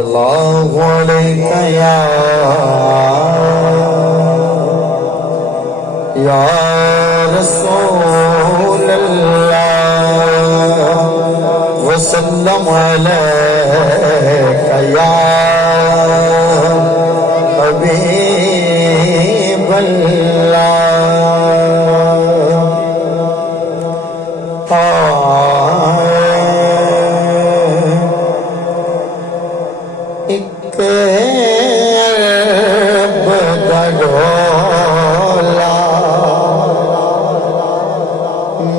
सल्लल्लाहु अलैहि या रसूल अल्लाह वसल्लम अलैका या हबीब अल्लाह।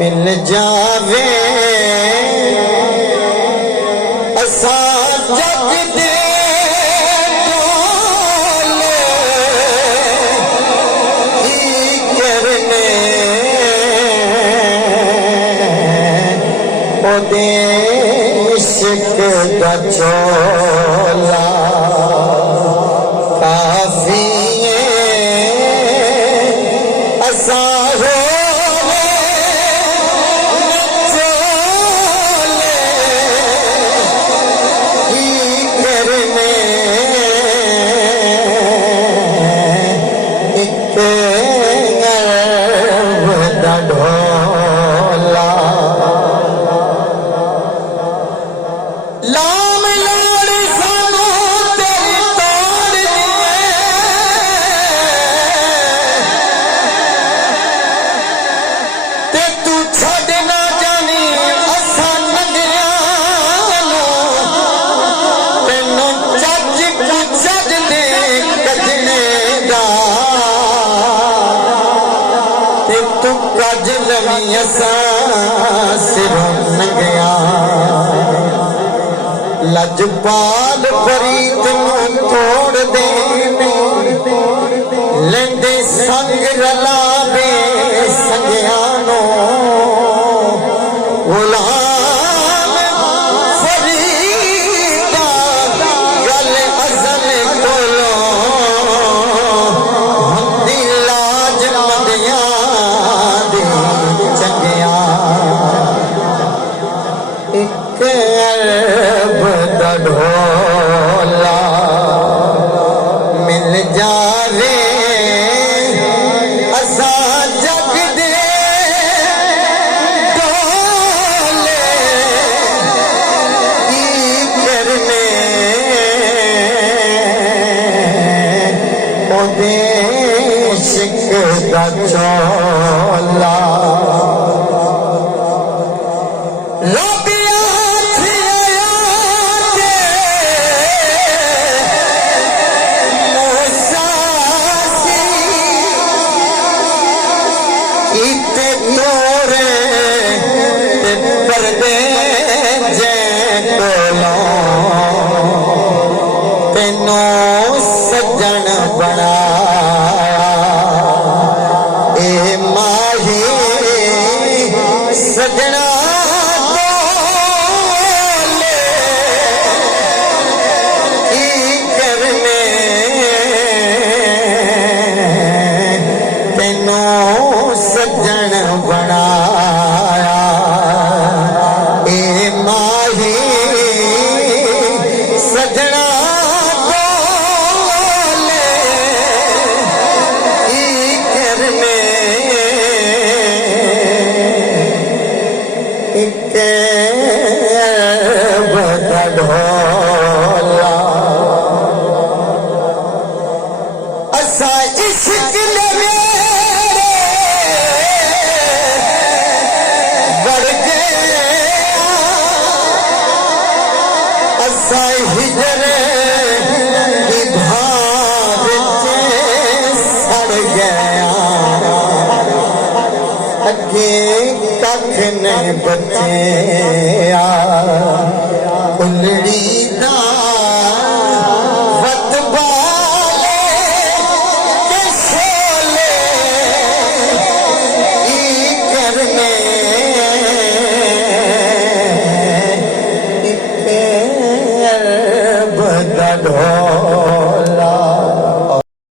मिल जावे असा जग दे डोले की करने ओ देशक दा चोला काफी असा लजपाल फरीद तोड़ दे लेंदे संग रलावे संगियानो गुलाम फरीदा गल अज़ल कोलो हंदी लाज मंदिया दे चंगिया एक ढोला मिल जावे असा जग दे डोले की करने ओ देशक दा चोला सजन बनाया ए माही सजना बोले की करने तेनों सजन बनाया ए माही सजना ढोला असा इश्क मेरे बढ़ गए असा हिजरे की धार सड़ गया अगे कख नहीं बचे